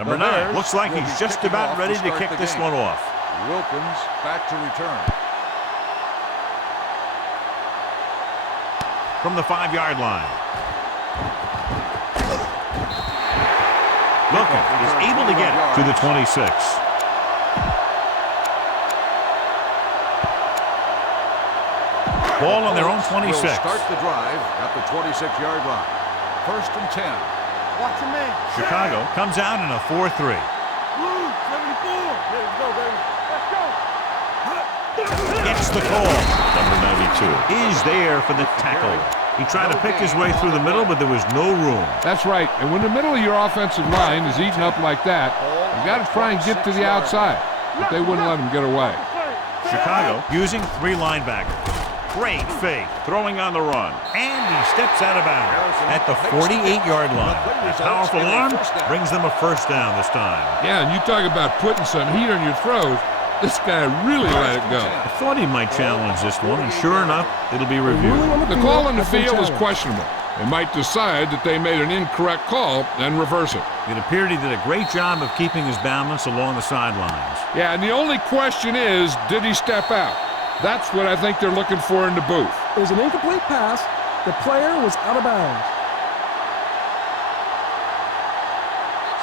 Number 9 looks like he's just about ready to kick this one off. Wilkins back to return. From the 5-yard line. Wilkins is able to get it to the 26. Ball on their own 26. Will start the drive at the 26-yard line. 1st and 10. Watch him, man. Chicago comes out in a 4-3. 74. Let's go, baby. Let's go. Gets the call. Number 92 is there for the tackle. He tried to pick his way through the middle, but there was no room. That's right. And when the middle of your offensive line is eaten up like that, you got to try and get to the outside. But they wouldn't let him get away. Chicago using 3 linebackers. Great fake, throwing on the run. And he steps out of bounds at the 48-yard line. A powerful arm brings them a 1st down this time. Yeah, and you talk about putting some heat on your throws. This guy really let it go. I thought he might challenge this one, and sure enough, it'll be reviewed. The call on the field is questionable. They might decide that they made an incorrect call and reverse it. It appeared he did a great job of keeping his balance along the sidelines. Yeah, and the only question is, did he step out? That's what I think they're looking for in the booth. It was an incomplete pass. The player was out of bounds.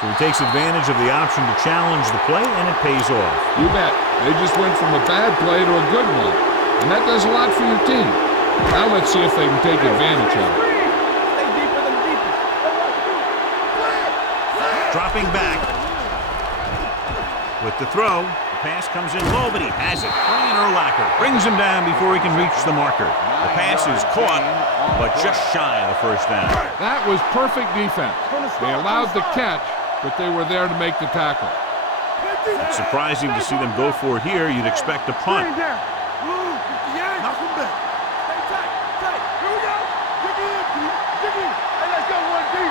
So he takes advantage of the option to challenge the play, and it pays off. You bet. They just went from a bad play to a good one. And that does a lot for your team. Now let's see if they can take advantage of it. Stay deeper than deepest. Dropping back. With the throw, the pass comes in low, but he has it. Brian Urlacher brings him down before he can reach the marker. The pass is caught, but just shy of the 1st down. That was perfect defense. They allowed the catch, but they were there to make the tackle. It's surprising to see them go for it here. You'd expect a punt. Knock him back. Stay tight, tight. Here we go. Dig in, deep. Dig in. Hey, let's go, 1 deep.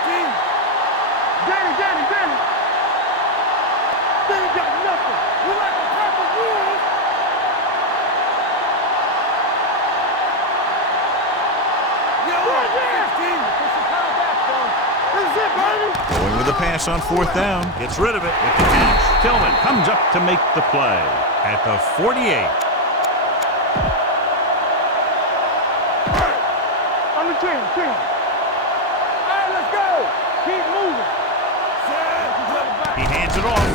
16. Danny. They ain't got nothing. You like a pack of wolves. Yeah, 16. Push the power back, son. This is it, baby. Going with the pass on 4th down. Gets rid of it with the catch. Tillman comes up to make the play at the 48. On the 10. All right, let's go. Keep moving. He hands it off.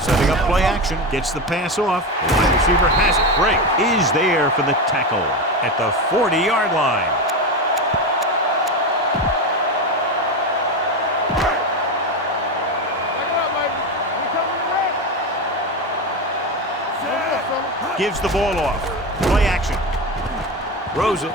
Setting up play action. Gets the pass off. The wide receiver has it. Great. Is there for the tackle at the 40-yard line. Gives the ball off. Play action. Rosa.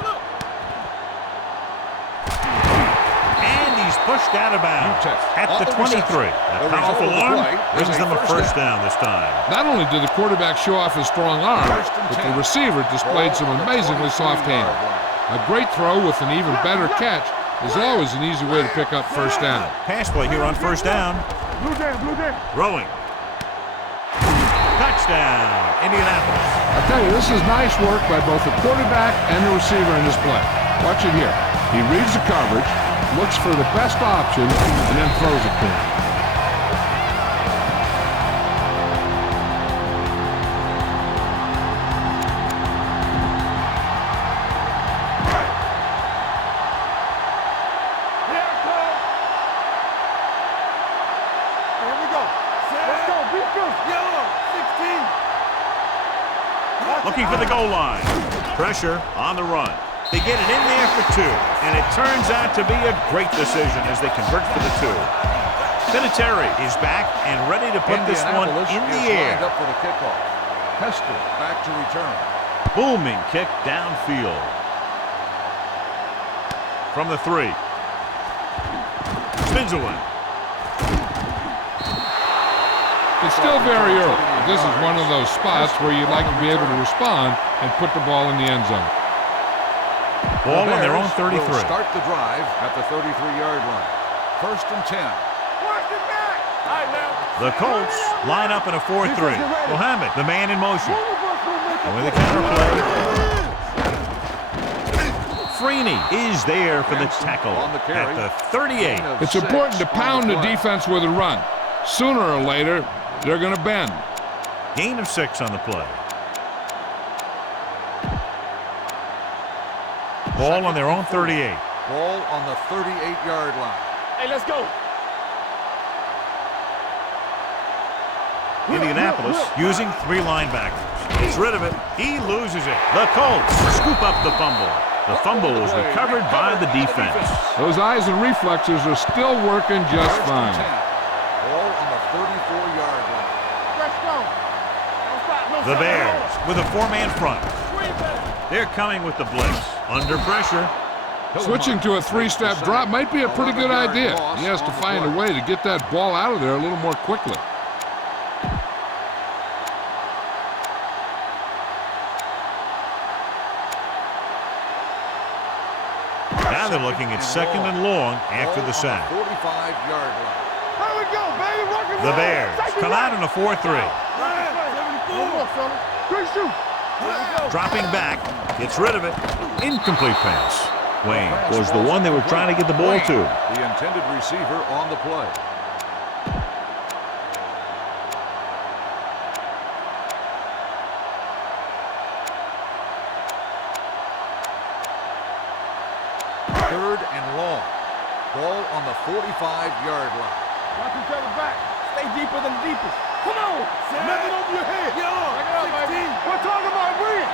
And he's pushed out of bounds at the 23. A powerful arm brings them a 1st down this time. Not only did the quarterback show off his strong arm, but the receiver displayed some amazingly soft hands. A great throw with an even better catch is always an easy way to pick up 1st down. Pass play here on 1st down. Blue down. Rowing. Touchdown, Indianapolis. I'll tell you, this is nice work by both the quarterback and the receiver in this play. Watch it here. He reads the coverage, looks for the best option, and then throws it to him. Here we go. Let's go. Beat this. Yellow. 16. Looking for the goal line. Pressure on the run. They get it in there for 2, and it turns out to be a great decision as they convert for the 2. Vinatieri is back and ready to put this one in the air. Up for the kickoff. Hester back to return. Booming kick downfield. From the 3. Spins away. It's still very early. This is one of those spots where you'd like to be able to respond and put the ball in the end zone. Ball on their own 33. Will start the drive at the 33-yard line. 1st and 10. The Colts line up in a 4-3. Mohammed, the man in motion. And with the counter play. Freeney is there for the Hanson tackle on the carry. at the 38. It's important to pound the defense with a run. Sooner or later, they're going to bend. Gain of 6 on the play. Ball on their own 38. Ball on the 38-yard line. Hey, let's go. Indianapolis using 3 linebackers. Gets rid of it. He loses it. The Colts scoop up the fumble. The fumble is recovered by the defense. Those eyes and reflexes are still working just fine. Ball on the 34-yard line. Let's go. Don't stop. No The stop. Bears with a 4-man front. They're coming with the blitz. Under pressure. Switching to a 3-step drop might be a pretty good idea. He has to find a way to get that ball out of there a little more quickly. Now they're looking at 2nd and long after the sack. 45-yard line. Here we go, baby. Rock and The roll. Bears Take it come right. out in a 4-3. 74. Good shoot. Dropping back. Gets rid of it. Incomplete pass. Wayne was the one they were trying to get the ball to. The intended receiver on the play. Third and long. Ball on the 45-yard line. Watch each other back. Stay deeper than the deepest. Come on. Nothing over your head. Yo, check it out, baby. We're talking about win.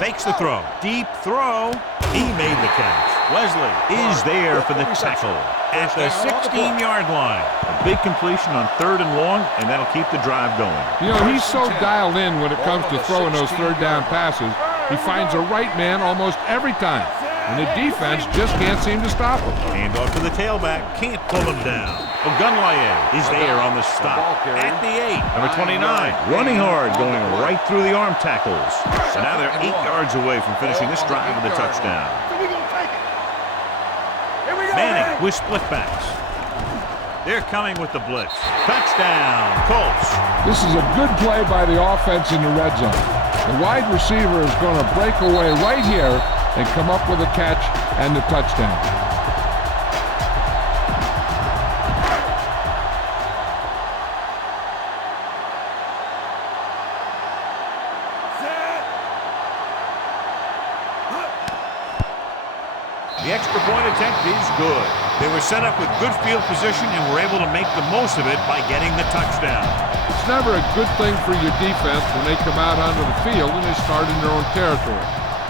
Fakes the throw. Deep throw. He made the catch. Wesley is there for the tackle at the 16-yard line. A big completion on 3rd and long, and that'll keep the drive going. You know, he's so dialed in when it comes to throwing those 3rd down passes. He finds a right man almost every time, and the defense just can't seem to stop him. Handoff to the tailback. Can't pull him down. Ogunlaye is there on the stop at the 8. Number 29, running hard, going right through the arm tackles. So now they're 8 yards away from finishing this drive with a touchdown. So we gonna take it. Here we go. Manning with split backs. They're coming with the blitz. Touchdown, Colts. This is a good play by the offense in the red zone. The wide receiver is going to break away right here and come up with a catch and the touchdown. The extra point attempt is good. They were set up with good field position and were able to make the most of it by getting the touchdown. It's never a good thing for your defense when they come out onto the field and they start in their own territory.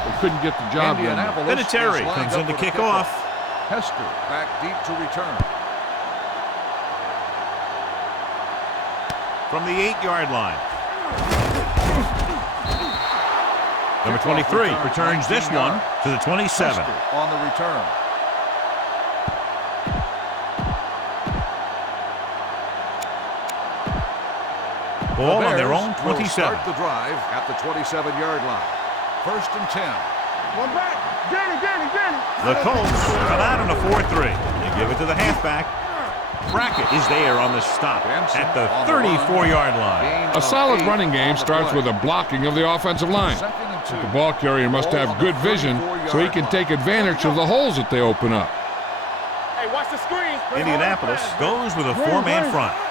They couldn't get the job done. Vinatieri comes in to kick off. Hester back deep to return. From the 8-yard line. Number 23 returns this one to the 27. Hester on the return. Ball on their Bears own will 27. start the drive at the 27-yard line. 1st and 10. One back. Danny. The Colts come out in a 4-3. They give it to the halfback. Brackett is there on the stop at the 34-yard line. A solid running game starts with a blocking of the offensive line. The ball carrier must have good vision so he can take advantage of the holes that they open up. Hey, watch the screen. Indianapolis goes with a 4-man front. All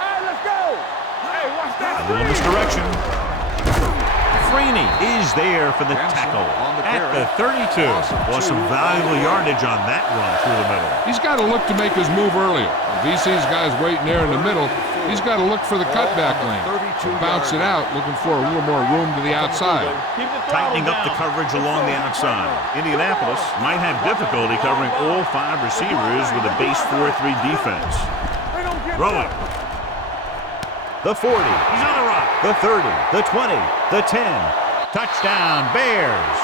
right, let's go. Hey, watch that A little screen. misdirection. Freeney is there for the tackle at the 32. Was some valuable yardage on that run through the middle. He's got to look to make his move earlier. If he sees guys waiting there in the middle, he's got to look for the cutback lane. Bounce it out, looking for a little more room to the outside. Tightening up the coverage along the outside. Indianapolis might have difficulty covering all 5 receivers with a base 4-3 defense. Throwing. The 40. He's on the run. The 30. The 20. The 10. Touchdown, Bears.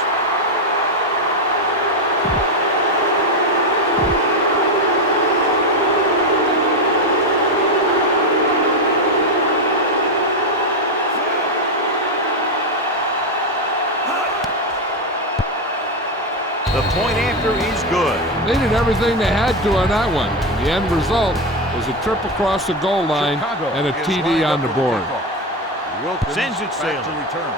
The point after is good. They did everything they had to on that one. The end result was a trip across the goal line and a TD on the board. Wilkins Sends it back sailing. to return.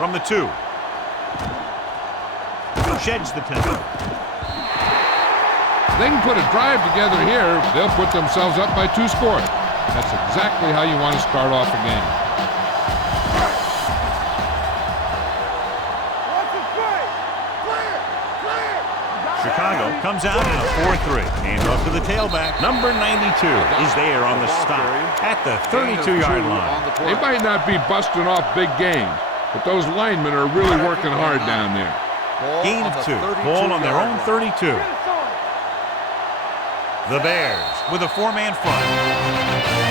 From the 2. Sheds the 10. They can put a drive together here, they'll put themselves up by 2 scores. That's exactly how you want to start off a game. Chicago comes out in a 4-3. Hands off to the tailback. Number 92 is there on the stop at the 32-yard line. They might not be busting off big games, but those linemen are really working hard down there. Gain of 2. Ball on their own 32. The Bears with a 4-man front.